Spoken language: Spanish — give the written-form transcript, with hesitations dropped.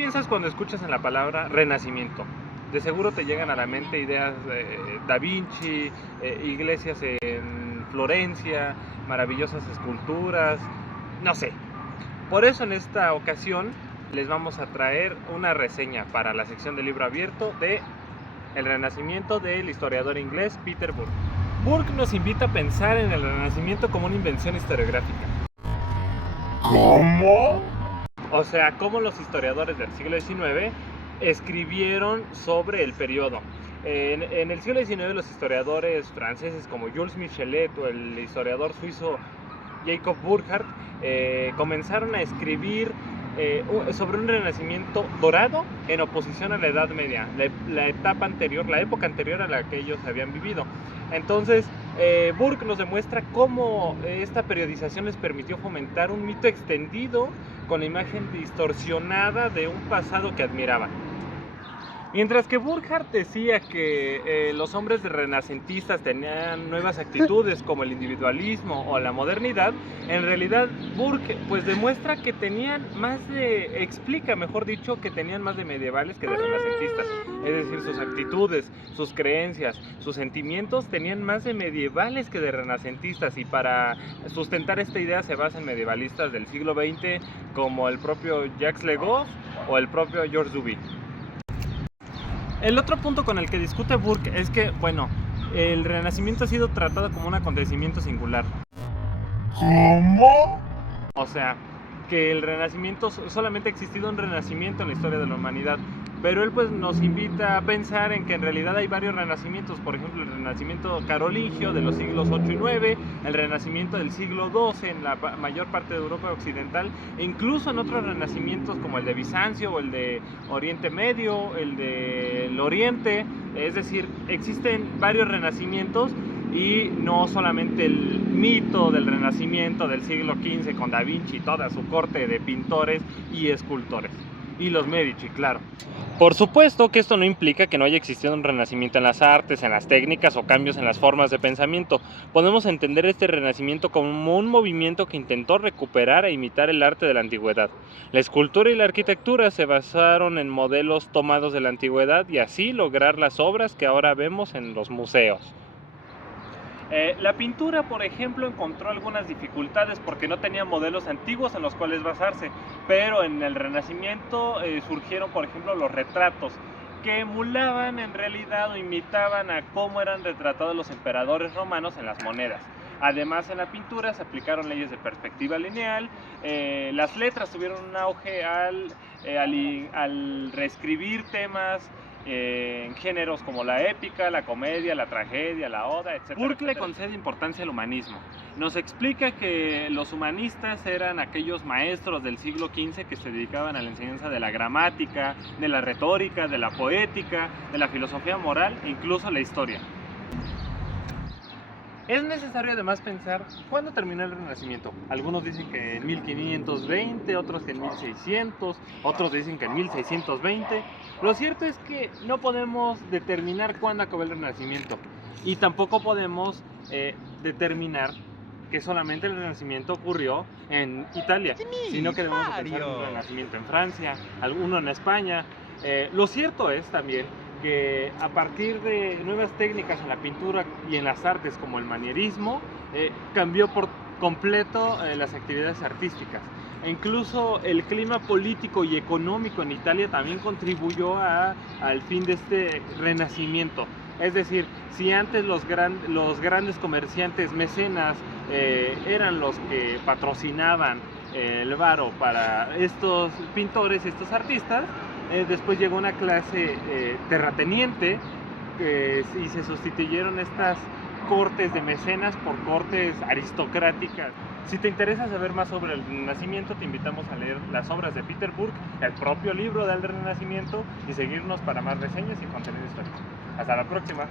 piensas cuando escuchas en la palabra Renacimiento? De seguro te llegan a la mente ideas de Da Vinci, iglesias en Florencia, maravillosas esculturas, no sé. Por eso en esta ocasión les vamos a traer una reseña para la sección de libro abierto de El Renacimiento del historiador inglés Peter Burke. Burke nos invita a pensar en el Renacimiento como una invención historiográfica. ¿Cómo? O sea, cómo los historiadores del siglo XIX escribieron sobre el periodo. En el siglo XIX los historiadores franceses como Jules Michelet o el historiador suizo Jacob Burckhardt comenzaron a escribir sobre un renacimiento dorado en oposición a la Edad Media, la etapa anterior, la época anterior a la que ellos habían vivido. Entonces, Burke nos demuestra cómo esta periodización les permitió fomentar un mito extendido con la imagen distorsionada de un pasado que admiraban. Mientras que Burckhardt decía que los hombres renacentistas tenían nuevas actitudes como el individualismo o la modernidad, en realidad Burke pues demuestra que tenían explica mejor dicho, que tenían más de medievales que de renacentistas. Es decir, sus actitudes, sus creencias, sus sentimientos tenían más de medievales que de renacentistas, y para sustentar esta idea se basa en medievalistas del siglo XX como el propio Jacques Le Goff o el propio Georges Duby. El otro punto con el que discute Burke es que, bueno, el Renacimiento ha sido tratado como un acontecimiento singular. ¿Cómo? O sea, que el Renacimiento, solamente ha existido un Renacimiento en la historia de la humanidad. Pero él pues nos invita a pensar en que en realidad hay varios renacimientos. Por ejemplo, el Renacimiento carolingio de los siglos 8 y 9, el Renacimiento del siglo XII en la mayor parte de Europa occidental, e incluso en otros renacimientos como el de Bizancio o el de Oriente Medio, el del Oriente. Es decir, existen varios renacimientos y no solamente el mito del Renacimiento del siglo XV con Da Vinci y toda su corte de pintores y escultores. Y los Medici, claro. Por supuesto que esto no implica que no haya existido un renacimiento en las artes, en las técnicas o cambios en las formas de pensamiento. Podemos entender este renacimiento como un movimiento que intentó recuperar e imitar el arte de la antigüedad. La escultura y la arquitectura se basaron en modelos tomados de la antigüedad y así lograr las obras que ahora vemos en los museos. La pintura, por ejemplo, encontró algunas dificultades porque no tenía modelos antiguos en los cuales basarse, pero en el Renacimiento surgieron, por ejemplo, los retratos, que emulaban en realidad o imitaban a cómo eran retratados los emperadores romanos en las monedas. Además, en la pintura se aplicaron leyes de perspectiva lineal, las letras tuvieron un auge al reescribir temas en géneros como la épica, la comedia, la tragedia, la oda, etc. Burke le concede importancia al humanismo. Nos explica que los humanistas eran aquellos maestros del siglo XV que se dedicaban a la enseñanza de la gramática, de la retórica, de la poética, de la filosofía moral e incluso la historia. Es necesario además pensar cuándo terminó el Renacimiento. Algunos dicen que en 1520, otros que en 1600, otros dicen que en 1620. Lo cierto es que no podemos determinar cuándo acabó el Renacimiento, y tampoco podemos determinar que solamente el Renacimiento ocurrió en Italia, sino que debemos pensar en un Renacimiento en Francia, alguno en España. Lo cierto es también que a partir de nuevas técnicas en la pintura y en las artes como el manierismo, cambió por completo las actividades artísticas. E incluso el clima político y económico en Italia también contribuyó al fin de este renacimiento. Es decir, si antes los grandes comerciantes mecenas eran los que patrocinaban el varo para estos pintores, estos artistas, después llegó una clase terrateniente y se sustituyeron estas cortes de mecenas por cortes aristocráticas. Si te interesa saber más sobre el Renacimiento, te invitamos a leer las obras de Peter Burke, el propio libro del Renacimiento, y seguirnos para más reseñas y contenido histórico. Hasta la próxima.